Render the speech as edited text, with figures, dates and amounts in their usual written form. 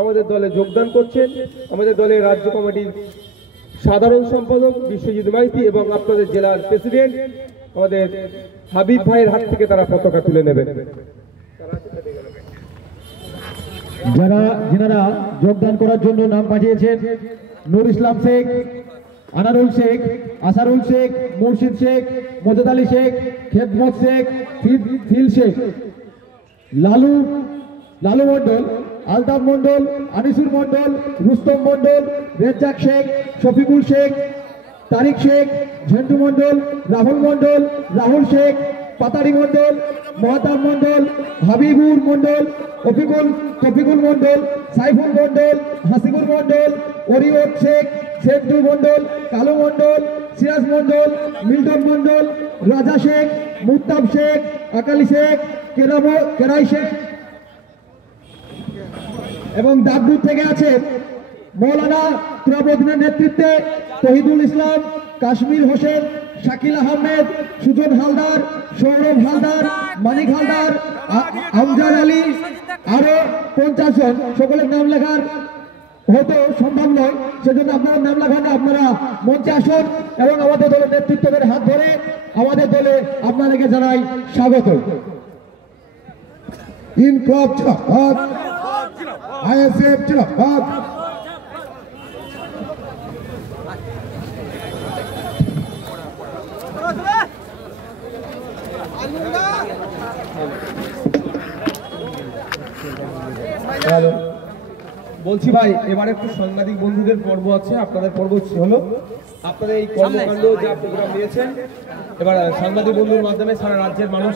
আমাদের দলে যোগদান করছেন আমাদের দলের রাজ্য কমিটির সাধারণ সম্পাদক বিশ্বজিৎ মাইতি এবং আপনাদের জেলার প্রেসিডেন্ট আমাদের হাবিব ভাইয়ের হাত থেকে তারা পতাকা তুলে নেবেন। যারা যোগদান করার জন্য নাম পাঠিয়েছেন নূর ইসলাম শেখ, আনারুল শেখ, আসারুল শেখ, মুর্শিদ শেখ, মজেদ আলী শেখ, খেদমত শেখ, ফিল শেখ, লালু মন্ডল, আলতাফ মন্ডল, আনিসুর মন্ডল, রুস্তম মন্ডল, রেজ্জাক শেখ, শফিকুল শেখ, তারিক শেখ, ঝন্টু মন্ডল, রাহুল মন্ডল, রাহুল শেখ, পাতারি মন্ডল, মহাতাব মন্ডল, হাবিবুর মন্ডল, তফিকুল মন্ডল, সাইফুল মন্ডল, হাসিবুর মন্ডল, ওরিয়ত শেখ, সেন্টু মন্ডল, কালু মন্ডল, সিরাজ মন্ডল, মিল্টন মন্ডল, রাজা শেখ, মুক্তাব শেখ, আকালি শেখ, কেরাই শেখ এবং দাগদুর থেকে আছে মৌলানা তুরাবউদ্দিনের নেতৃত্বে তহিদুল ইসলাম, কাশ্মীর হোসেন, শাকিল আহমেদ, সুজন হালদার, সৌরভ হালদার, মানিক হালদার, আমজাদ আলী, আরো 50 জন। সকলের নাম লেখার হয়তো সম্ভব নয়, সেজন্য আপনারা নাম লেখাটা আপনারা মঞ্চে আসুন এবং আমাদের দলের নেতৃত্বদের হাত ধরে আমাদের দলে আপনাদেরকে জানাই স্বাগত। ইনকলাব জিন্দাবাদ, আইএসএফ জিন্দাবাদ। বলছি ভাই, এবার একটু সাংবাদিক বন্ধুদের পর্ব আছে, আপনাদের পর্ব হলো আপনাদের এই কর্মকাণ্ড যা প্রোগ্রাম নিয়েছেন, এবার সাংবাদিক বন্ধুর মাধ্যমে সারা রাজ্যের মানুষ